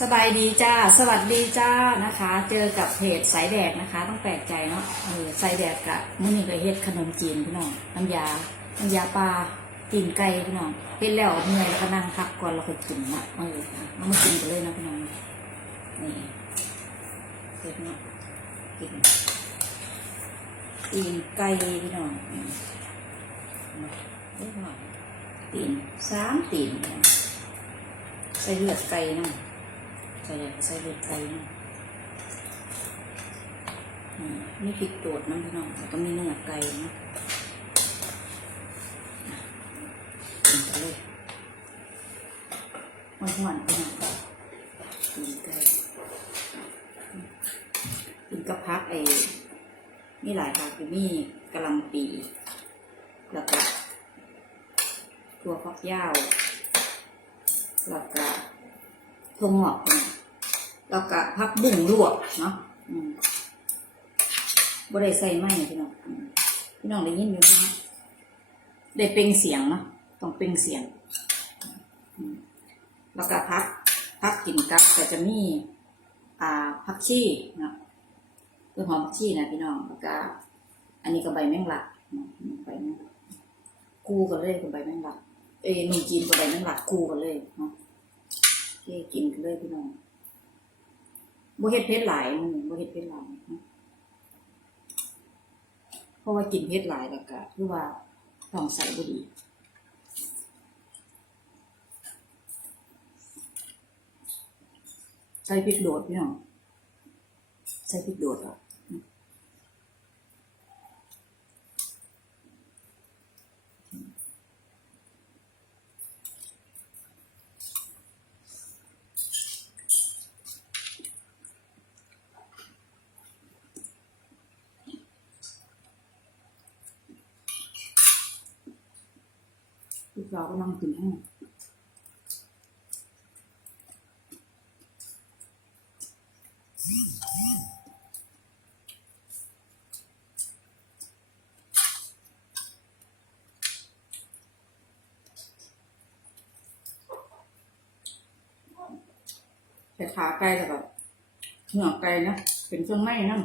สบายดีจ้า สวัสดีจ้านะคะ เจอกับเพจสายแดกนะคะ ต้องแปลกใจเนาะเออสายแดกกะมื้อนี้ก็เฮ็ดขนมจีนพี่น้องน้ำยาน้ำยาปลาตีนไก่พี่น้องเฮ็ดแล้วเมื่อยแล้วก็นั่งพักก่อนเราค่อยกินนะเออเอามากินกันเลยนะพี่น้องนี่เฮ็ดเนาะกินตีนไก่พี่น้องอืมเล็กหน่อยตีนสามตีนเนี่ยใส่เลือดไก่เนาะ ใส่ใส่เลือดไก่นะอืมมีพริกโดดน้ำพี่น้องแล้วก็มีเนื้อไก่นะกินไปเลยหวานๆพี่น้องกินไก่กินกับพักไอ้มีหลายผักอยู่มีกะหล่ำปีแล้วก็ตัวฟักยาวแล้วก็ถั่วงอกน แล้วก็พักบุ้งลวกเนาะบ่ได้ใส่ไม้พี่น้องพี่น้องได้ยินอยู่นะได้เปล่งเสียงเนาะต้องเปล่งเสียง แล้วก็พักพักกินกับก็จะมีอ่าพักชีเนาะต้นหอมพักชีนะพี่น้องแล้วก็อันนี้ก็ใบแมงลักใบแมงลักคู่กันเลยกับใบแมงลักเอ้ยหนุ่มจีนกับใบแมงลักคู่กันเลยเนาะโอเคกินกันเลยพี่น้อง บ่เฮ็ดเผ็ดหลายมื้อนี้บ่เฮ็ดเผ็ดหลายเพราะว่ากินเผ็ดหลายแล้วก็คือว่าท้องใส่บ่ดีใส่พริกโดดพี่น้องใส่พริกโดดอะ ลูกสาก็นั่งกินให้แต่ขาไก่แต่แบบเหงือกไก่นะ เป็นเครื่องในนะ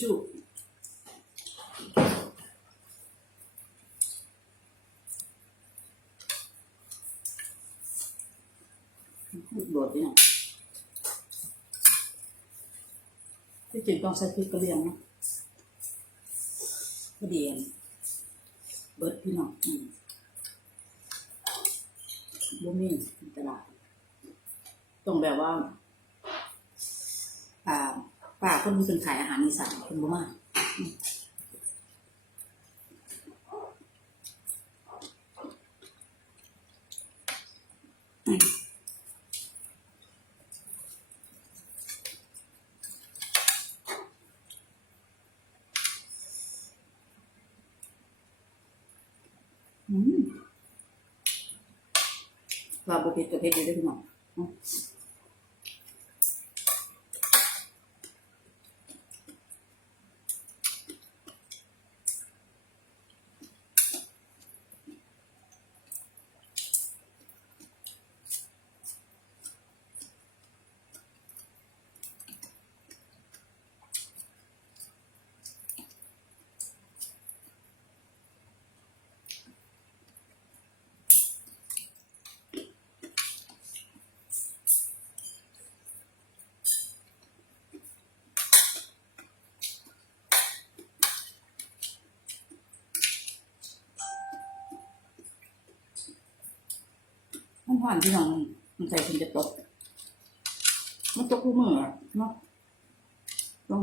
สูตร จริงต้องใส่พริกกระเลียงนะกระเดียงเบิร์ดพี่น้องอืมบ่มีในตลาดต้องแบบว่าป่าป่าคนที่เป็นขายอาหารอีสานคนบ่มาอืมอืม อืมว่าบ่ ห่านพี่น้องมันใจคุณจะตกมันตกผู้เมือเนาะต้อง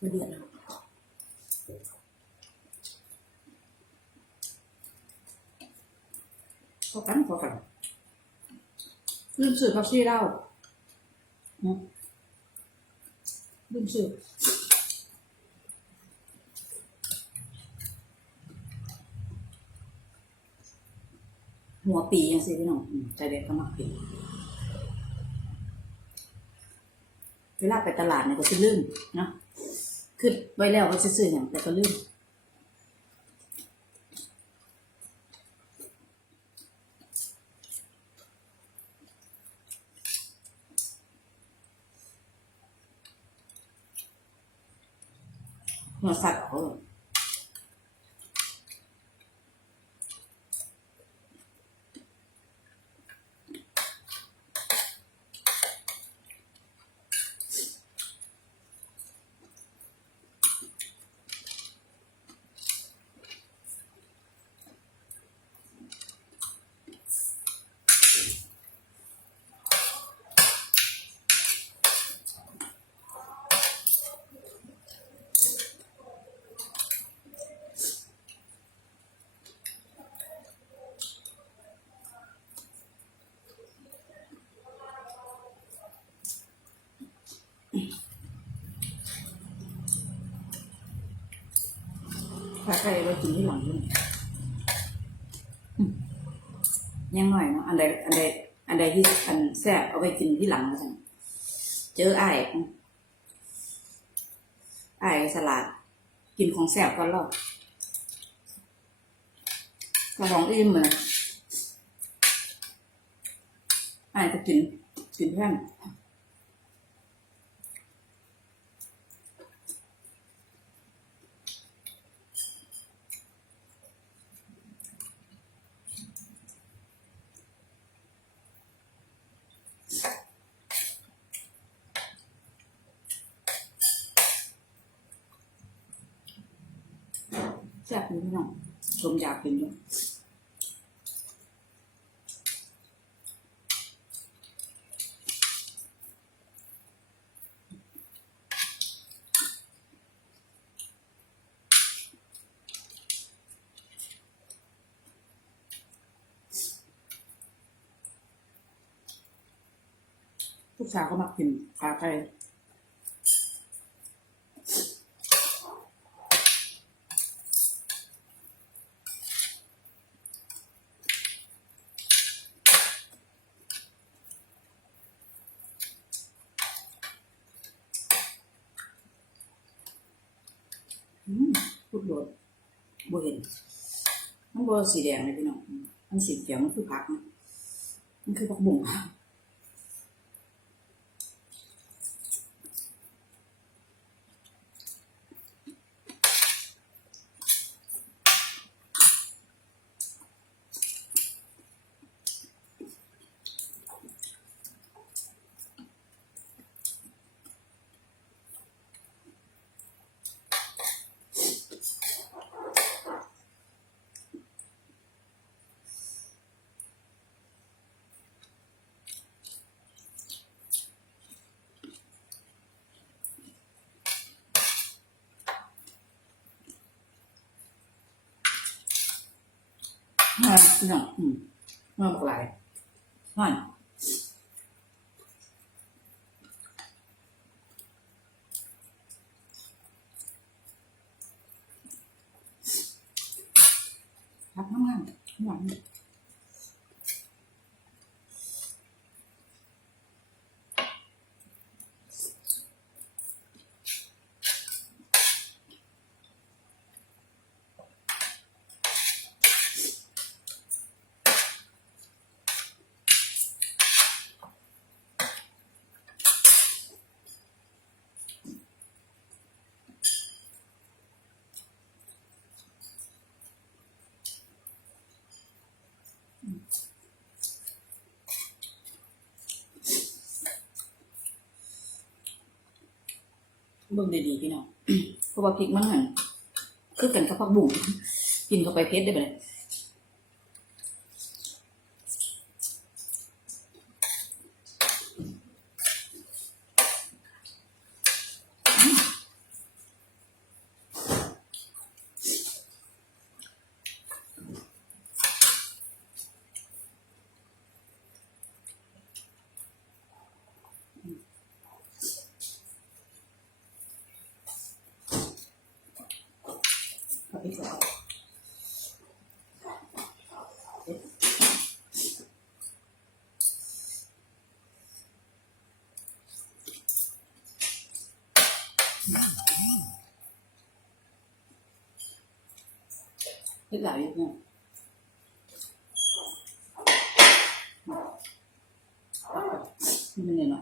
มาเดือดพอกันพอกันลืมสื่อพับซี่เล่า เนาะลืมสื่อหัวปียังสิพี่น้องอืมใจเด็ดก็มักปีเวลาไปตลาดเนี่ยก็จะลืมเนาะคือไว้แล้วก็จะซื้ออย่างแต่ก็ลืม ถ้าใครไว้กินที่หลังด้วยยังหน่อยเนาะอันใดอันใดอันใดที่อันแซ่บเอาไปกินที่หลังมาสั่นเจอไอ้ไอ้ายสลัดกินของแซ่บก่อนหรอกระของอิ่มเลยไอ้ายก็กินกินแค่น แซ่บอยู่พี่น้องชมอยากกินด้วยลูกสาวก็มากินขาไก่ อืมลูก โดดบ่เห็นมันบ่สีแดงเลยพี่น้องมมันสีเขียวมันคือผักนะมันคือผักบุ้ง มาพี่น้องอืมมา เบิ่งดีๆพี่น้องเพราะว่าพริกมันหันคือกันกับผักบุ๋งกินเข้าไปเพชรได้ไหม นเนี่ยเนา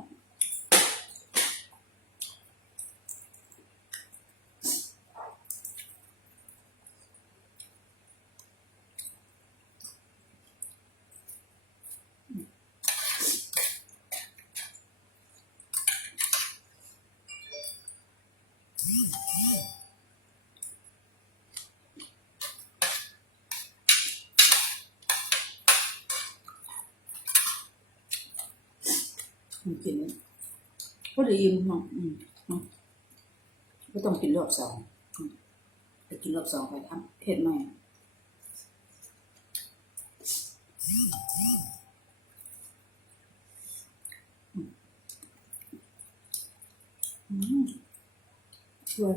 กินก็ได้ยิ้มเนาะอืมเนาะก็ต้องกินรอบสองไปกินรอบสองไปทำเผ็ดหน่อยอืมช่วย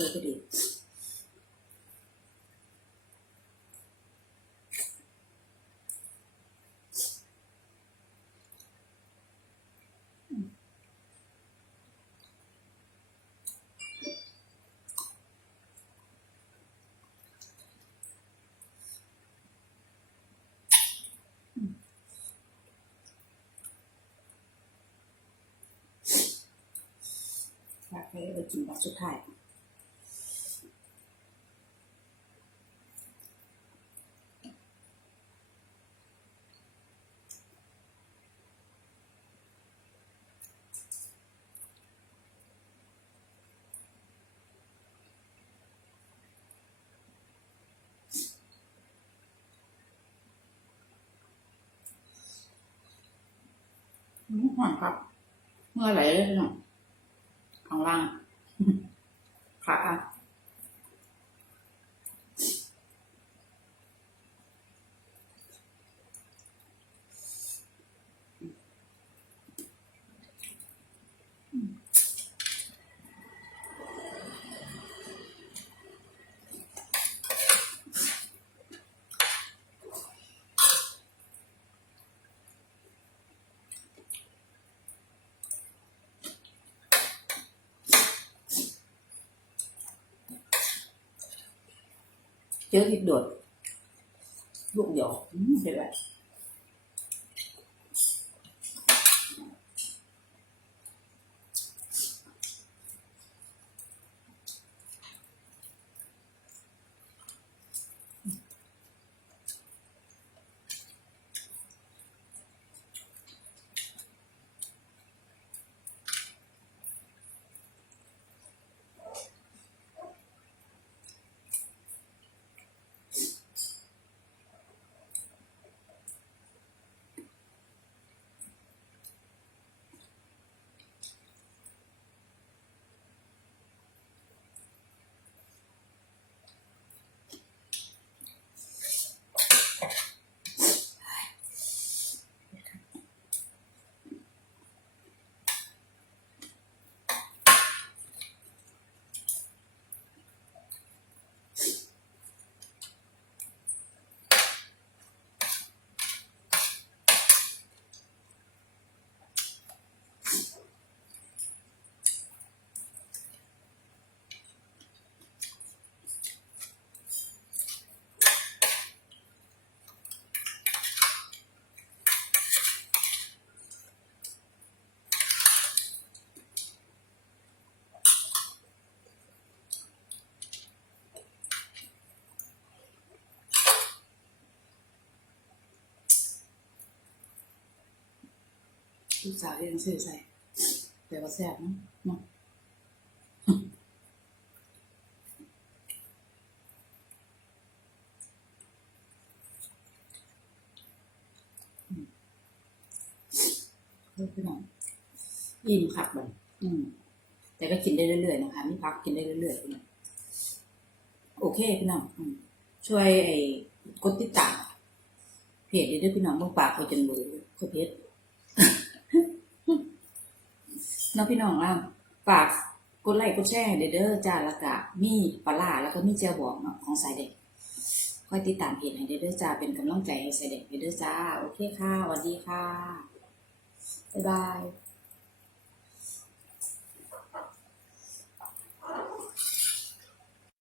ช่วยก็ดีอยากใรากินแบบสุดท้ายอืมหวานครับ เมื่อไหร่เลยเนาะข้างล่างขา อะเจอพ ลูกเดียวอืมเผ็ดเลยลูกสาวเองซื้อใส่ แต่ว่าแซ่บเนาะเนาะพี่น้อยอิ่มคักเลยอืม แต่ก็กินได้เรื่อยๆนะคะไม่พักกินได้เรื่อยๆเนี่ยเคพี่น้องช่วยไอ้กดติดตามเพจด้อพี่น้องเบิ่งปากเขาจนเบื่อเขาเพจ เน้องพี่น้องอะฝากกดไลค์กดแชร์เดเด้อจ้าละกะมีปลาร้าแล้วก็มีเจียวบองเนาะของสายเด็กคอยติดตามเพจให้เด้อจ้าเป็นกำลังใจให้สายเด็กเด้อจ้า โอเคค่ะสวัสดีค่ะ บ๊ายบาย